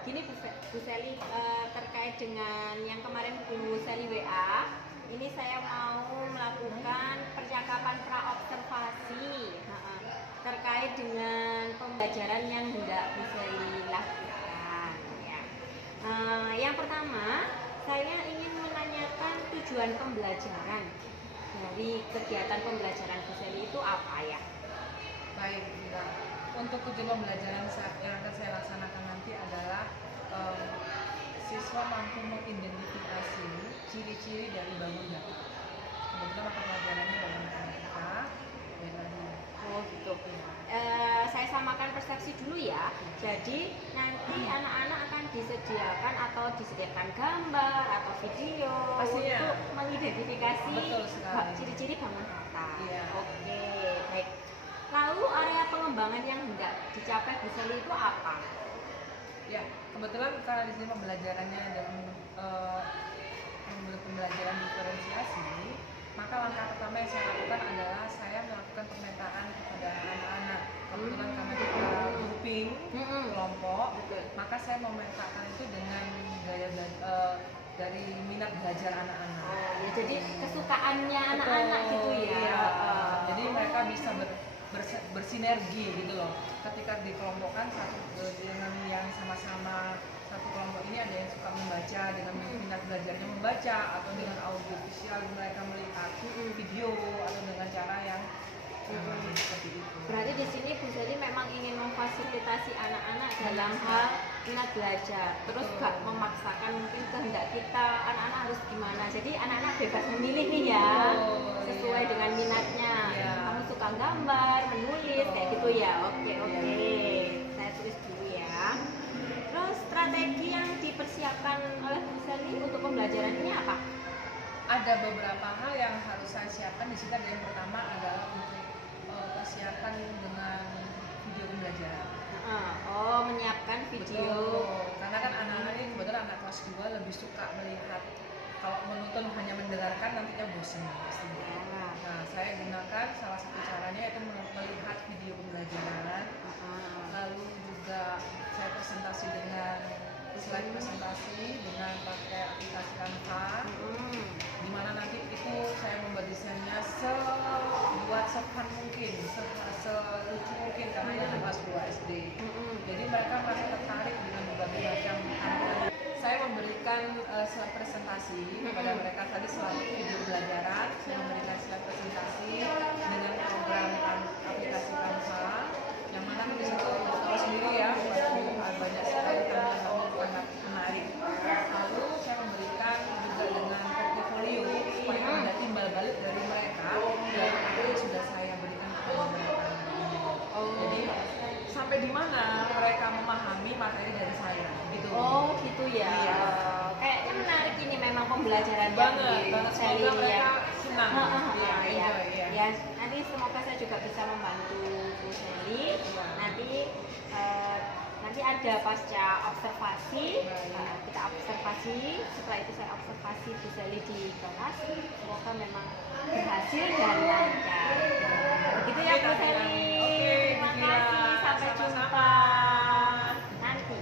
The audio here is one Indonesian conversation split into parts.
Gini Bu Seli, terkait dengan yang kemarin Bu Seli WA, ini saya mau melakukan percakapan praobservasi terkait dengan pembelajaran yang hendak Bu Seli lakukan. Ya. Yang pertama, saya ingin menanyakan tujuan pembelajaran dari kegiatan pembelajaran Bu Seli itu apa ya? Baik, untuk tujuan pembelajaran yang akan saya laksanakan nanti adalah siswa mampu mengidentifikasi ciri-ciri dari bangunan. Kemudian mata pelajarannya dalam matematika. Oh gitu. Saya samakan persepsi dulu ya. Jadi nanti anak-anak akan disediakan atau disediakan gambar atau video untuk mengidentifikasi ciri-ciri bangun kata. Iya. Oke, baik. Lalu area pengembangan yang hendak dicapai Bu Seli itu apa? Ya, kebetulan karena di sini pembelajarannya dalam pembelajaran diferensiasi, maka langkah pertama yang saya lakukan adalah saya melakukan pemetaan kepada anak-anak. Kebetulan karena kita grouping kelompok, maka saya memetakan itu dengan gaya dari minat belajar anak-anak. Ya, jadi kesukaannya anak-anak gitu ya. Jadi mereka bisa bersinergi gitu loh. Ketika dikelompokkan satu dengan yang sama-sama satu kelompok ini ada yang suka membaca dengan minat belajarnya membaca, atau dengan audio visual mereka melihat video, atau dengan cara yang seperti itu. Berarti di sini Bu Seli memang ingin memfasilitasi anak-anak dalam hal minat belajar, terus gak memaksakan mungkin kehendak kita anak-anak harus gimana. Jadi anak-anak bebas memilih nih ya, sesuai dengan minatnya. Kamu suka gambar, menulis, kayak gitu ya. Oke. Saya tulis dulu ya. Terus strategi yang dipersiapkan oleh Bu Seli untuk pembelajaran ini apa? Ada beberapa hal yang harus saya siapkan. Di sini ada yang pertama adalah untuk persiapan dengan video pembelajaran. Menyiapkan video. Betul. Karena kan anak-anak ini kebetulan anak kelas 2 lebih suka melihat. Kalau menonton hanya mendengarkan nantinya bosan pastinya. Nah, saya gunakan salah satu caranya yaitu melihat video pembelajaran. Lalu juga saya presentasi dengan slide presentasi dengan pakai aplikasi Canva, di mana nanti itu saya membuat desainnya sebuat sefun mungkin, selucu mungkin karena ini kelas 2 SD. Jadi mereka merasa tertarik dengan berbagai macam tampilan. Saya memberikan slide presentasi kepada mereka tadi selalu video pembelajaran. Saya memberikan slide presentasi dengan program aplikasi Canva, yang mana di situ tahu sendiri ya, banyak sekali tampilan sangat menarik. Lalu saya memberikan juga dengan portfolio supaya ada timbal balik dari mereka dan apa yang sudah saya berikan kepada mereka. Jadi sampai di mana mereka memahami materi dari saya gitu. Oh gitu ya. Iya. Kayaknya menarik ini memang pembelajaran banget. Semoga mereka senang. Ya, nanti semoga saya juga bisa membantu Bu Seli. Nanti ada pasca observasi, kita observasi. Setelah itu saya observasi Bu Seli di kelas. Semoga memang berhasil dan lancar. Begitu ya Bu Seli. Terima kasih. Sampai jumpa nanti.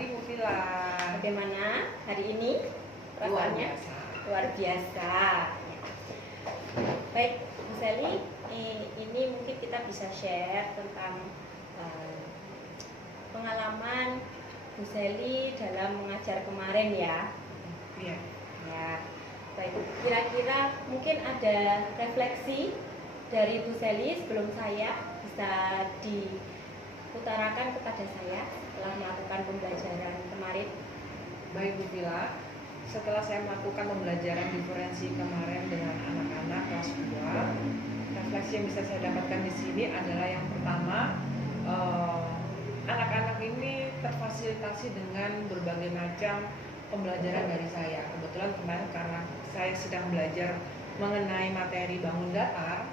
pagi Bu Vila. Bagaimana hari ini Luar perasaannya? biasa. Luar biasa. Baik, Bu Sally, ini mungkin kita bisa share tentang pengalaman Bu Sally dalam mengajar kemarin ya. Iya. Ya, baik. Kira-kira mungkin ada refleksi dari Bu Sally sebelum saya bisa diutarakan kepada saya setelah melakukan pembelajaran kemarin. Baik Bu Vila, setelah saya melakukan pembelajaran diferensi kemarin dengan anak-anak kelas 2, refleksi yang bisa saya dapatkan di sini adalah yang pertama, anak-anak ini terfasilitasi dengan berbagai macam pembelajaran dari saya. Kebetulan kemarin karena saya sedang belajar mengenai materi bangun datar,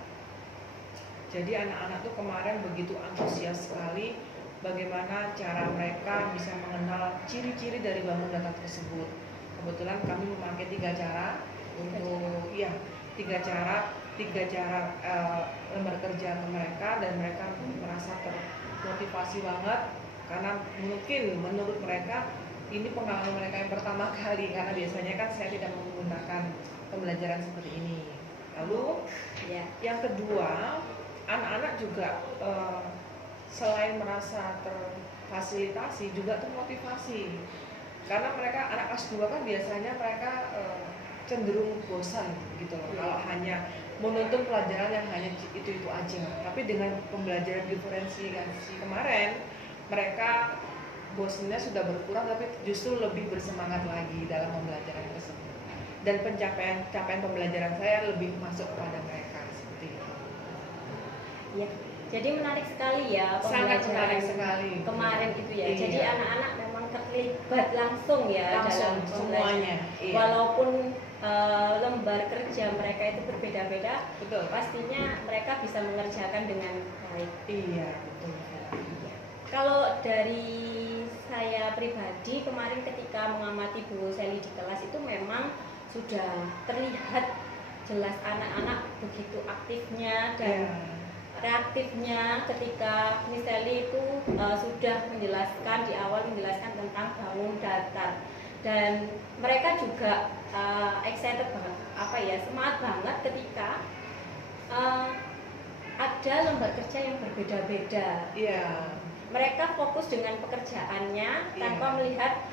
jadi anak-anak tuh kemarin begitu antusias sekali bagaimana cara mereka bisa mengenal ciri-ciri dari bangun datar tersebut. Kebetulan kami memakai 3 cara untuk tiga cara lembar kerja ke mereka, dan mereka merasa termotivasi banget karena mungkin menurut mereka ini pengalaman mereka yang pertama kali, karena biasanya kan saya tidak menggunakan pembelajaran seperti ini. Lalu yang kedua, anak-anak juga selain merasa terfasilitasi juga termotivasi, karena mereka anak kelas 2 kan biasanya mereka cenderung bosan gitu loh kalau hanya menuntut pelajaran yang hanya itu aja. Tapi dengan pembelajaran diferensiasi kemarin, mereka bosannya sudah berkurang, tapi justru lebih bersemangat lagi dalam pembelajaran tersebut, dan pencapaian pembelajaran saya lebih masuk kepada mereka seperti itu. Ya, jadi menarik sekali ya Sangat pembelajaran menarik sekali kemarin itu ya. Iya. Jadi anak-anak memang terlibat langsung ya dalam semuanya. pembelajaran. Iya. Walaupun lembar kerja mereka itu berbeda-beda, Betul. pastinya mereka bisa mengerjakan dengan baik. Iya, betul. Kalau dari saya pribadi kemarin ketika mengamati Bu Sally di kelas itu memang sudah terlihat jelas anak-anak begitu aktifnya dan reaktifnya ketika Miss Sally itu sudah menjelaskan di awal tentang bangun datar, dan mereka juga excited banget, semangat banget ketika ada lembar kerja yang berbeda-beda. Iya. Mereka fokus dengan pekerjaannya tanpa melihat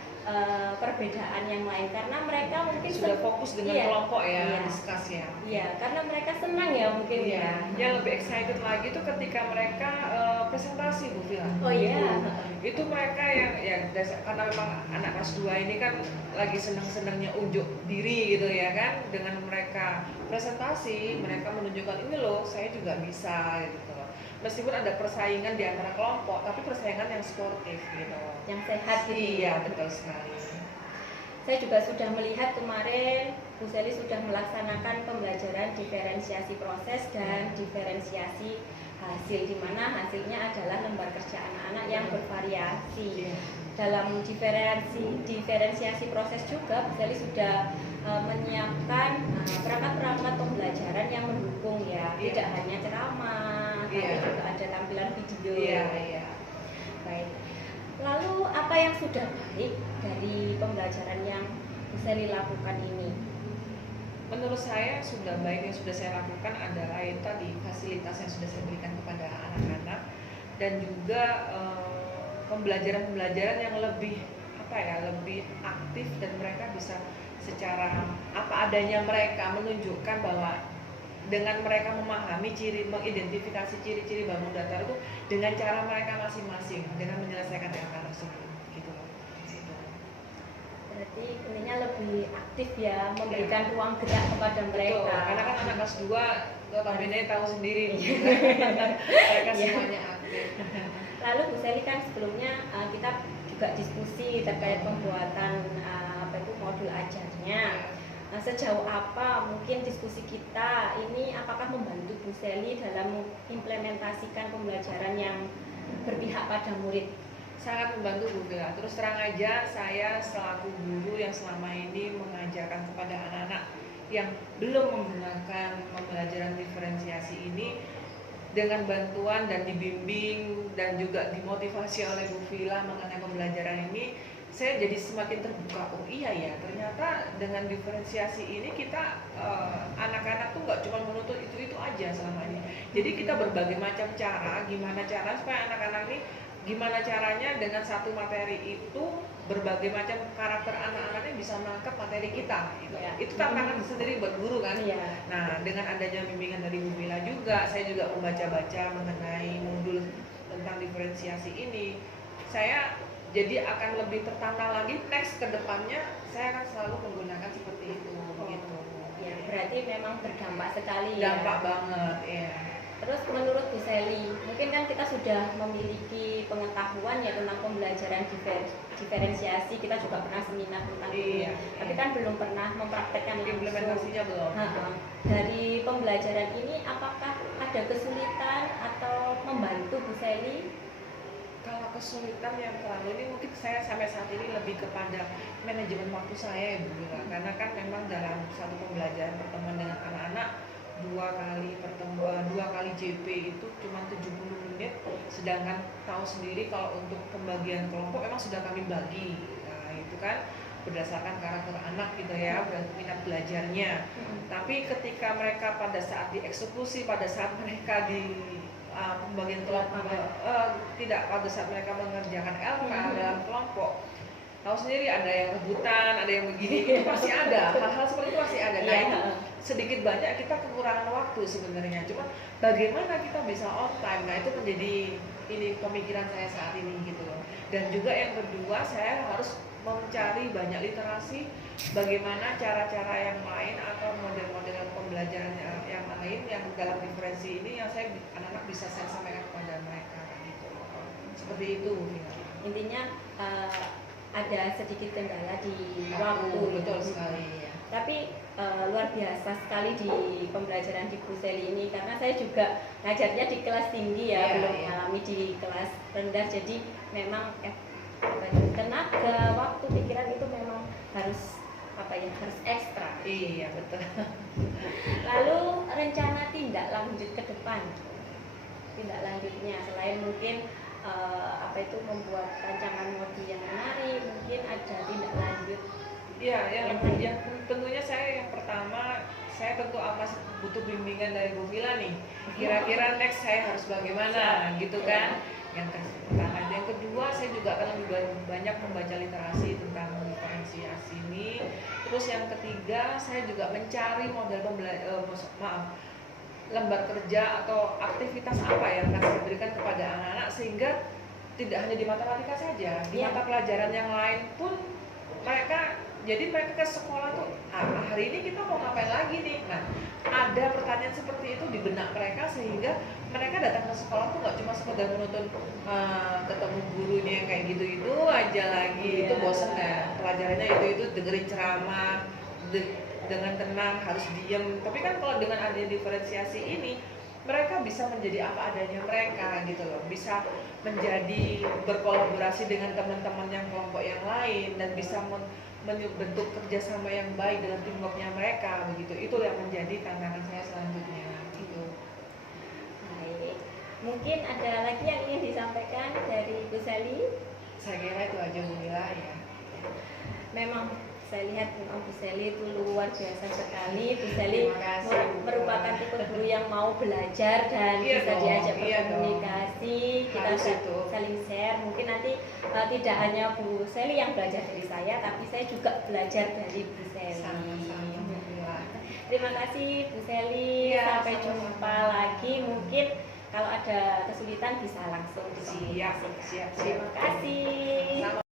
perbedaan yang lain, karena mereka mungkin sudah fokus dengan kelompok ya, discuss ya. Iya, karena mereka senang ya mungkin ya. Yang lebih excited lagi itu ketika mereka presentasi Bu Vila. Oh iya. Itu mereka yang karena memang anak kelas 2 ini kan lagi senang-senangnya unjuk diri gitu ya kan. Dengan mereka presentasi, mereka menunjukkan ini loh, saya juga bisa gitu. Meskipun ada persaingan di antara kelompok, tapi persaingan yang sportif gitu. Yang sehat gitu. Iya, betul sekali. Saya juga sudah melihat kemarin Bu Sally sudah melaksanakan pembelajaran diferensiasi proses dan diferensiasi hasil, di mana hasilnya adalah lembar kerja anak-anak yang bervariasi. Dalam diferensiasi proses juga Bu Sally sudah menyiapkan perangkat-perangkat pembelajaran yang mendukung ya, tidak hanya ceramah, tapi juga ada tampilan video. Baik. Lalu apa yang sudah baik dari pembelajaran yang Bu Sally lakukan ini? Menurut saya sudah baik yang sudah saya lakukan adalah itu tadi, fasilitas yang sudah saya berikan kepada anak-anak, dan juga pembelajaran yang lebih lebih aktif, dan mereka bisa secara apa adanya mereka menunjukkan bahwa dengan mereka memahami mengidentifikasi ciri-ciri bangun datar itu dengan cara mereka masing-masing, dengan menyelesaikan angka tersebut gitu loh. Berarti intinya lebih aktif ya, memberikan ruang gerak kepada mereka. Betul, karena kan anak kelas 2 notabene tahu sendiri mereka semuanya aktif. Lalu Bu Sally kan sebelumnya kita juga diskusi terkait pembuatan modul ajarnya. Sejauh apa mungkin diskusi kita ini apakah membantu Bu Sally dalam mengimplementasikan pembelajaran yang berpihak pada murid? Sangat membantu Bu Vila. Terus terang aja, saya selaku guru yang selama ini mengajarkan kepada anak-anak yang belum menggunakan pembelajaran diferensiasi ini, dengan bantuan dan dibimbing dan juga dimotivasi oleh Bu Vila mengenai pembelajaran ini, saya jadi semakin terbuka. Oh iya ya, ternyata dengan diferensiasi ini kita anak-anak tuh nggak cuma menuntut itu aja selama ini. Jadi kita berbagai macam cara, gimana cara supaya anak-anak ini, gimana caranya dengan satu materi itu berbagai macam karakter anak-anaknya bisa menangkap materi kita. Gitu. Ya. Itu tantangan sendiri buat guru kan. Iya. Nah, dengan adanya bimbingan dari Bu Mila juga, saya juga membaca-baca mengenai modul tentang diferensiasi ini. Saya jadi akan lebih tertantang lagi next ke depannya, saya akan selalu menggunakan seperti itu gitu. Ya, berarti memang berdampak sekali Dampak ya. banget ya. Terus menurut Bu Sally, mungkin kan kita sudah memiliki pengetahuan ya tentang pembelajaran diferensiasi, kita juga pernah seminar tentang ini, tapi kan belum pernah mempraktekkan langsung. Implementasinya belum. Dari pembelajaran ini, apakah ada kesulitan atau membantu Bu Sally? Kalau kesulitan yang terlalu ini mungkin saya sampai saat ini lebih kepada manajemen waktu saya ya Bu Mila. Karena kan memang dalam satu pembelajaran pertemuan dengan anak-anak, dua kali JP itu cuma 70 menit, sedangkan tahu sendiri kalau untuk pembagian kelompok memang sudah kami bagi. Nah itu kan berdasarkan karakter anak gitu ya, minat belajarnya. Tapi ketika mereka pada saat dieksekusi, pada saat mereka di pembagian kelompok, tidak pada saat mereka mengerjakan LK dalam kelompok, tahu sendiri ada yang rebutan, ada yang begini, itu pasti ada, hal-hal seperti itu pasti ada. Nah itu sedikit banyak kita kekurangan waktu sebenarnya, cuma bagaimana kita bisa on time, nah itu menjadi ini pemikiran saya saat ini gitu loh. Dan juga yang kedua, saya harus mencari banyak literasi bagaimana cara-cara yang lain atau model-model pembelajaran yang lain yang dalam diferensi ini yang saya anak-anak bisa saya sampaikan kepada mereka gitu. Seperti itu. Intinya ada sedikit kendala di waktu. Betul sekali ya. Tapi luar biasa sekali di pembelajaran di Bu Sally ini, karena saya juga ngajarnya di kelas tinggi ya, belum mengalami di kelas rendah, jadi memang tenaga, waktu, pikiran itu memang harus harus ekstra. Iya betul. Lalu rencana tindak lanjut ke depan, tindak lanjutnya selain mungkin membuat rancangan modul yang menarik, mungkin ada tindak lanjut. Iya, yang tentunya saya yang pertama, saya tentu masih butuh bimbingan dari Bu Mila nih. Kira-kira next saya harus bagaimana gitu kan? Yang pertama, yang kedua saya juga akan lebih banyak membaca literasi tentang diferensiasi ini. Terus yang ketiga saya juga mencari model lembar kerja atau aktivitas apa yang akan saya berikan kepada anak-anak sehingga tidak hanya di matematika saja, di mata pelajaran yang lain pun mereka. Jadi mereka ke sekolah tuh, hari ini kita mau ngapain lagi nih? Nah, ada pertanyaan seperti itu di benak mereka sehingga mereka datang ke sekolah tuh nggak cuma sekedar menuntut ketemu gurunya yang kayak gitu-gitu aja lagi, itu bosan ya. Pelajarannya itu dengerin ceramah dengan tenang, harus diem. Tapi kan kalau dengan adanya diferensiasi ini, mereka bisa menjadi apa adanya mereka gitu loh, bisa menjadi berkolaborasi dengan teman-teman yang kelompok yang lain dan bisa membentuk kerjasama yang baik dalam teamworknya mereka begitu. Itu yang menjadi tantangan saya selanjutnya gitu. Baik, mungkin ada lagi yang ingin disampaikan dari Bu Sally? Saya kira itu aja Bu Mila ya. Memang saya lihat Bu Sally itu luar biasa sekali. Bu Sally merupakan tipe guru yang mau belajar dan bisa diajak berkomunikasi. Kita saling share. Mungkin nanti tidak hanya Bu Sally yang belajar dari saya, tapi saya juga belajar dari Bu Sally. Terima kasih Bu Sally. Sampai jumpa lagi. Mungkin kalau ada kesulitan bisa langsung dikomunikasikan. Siap. Terima kasih.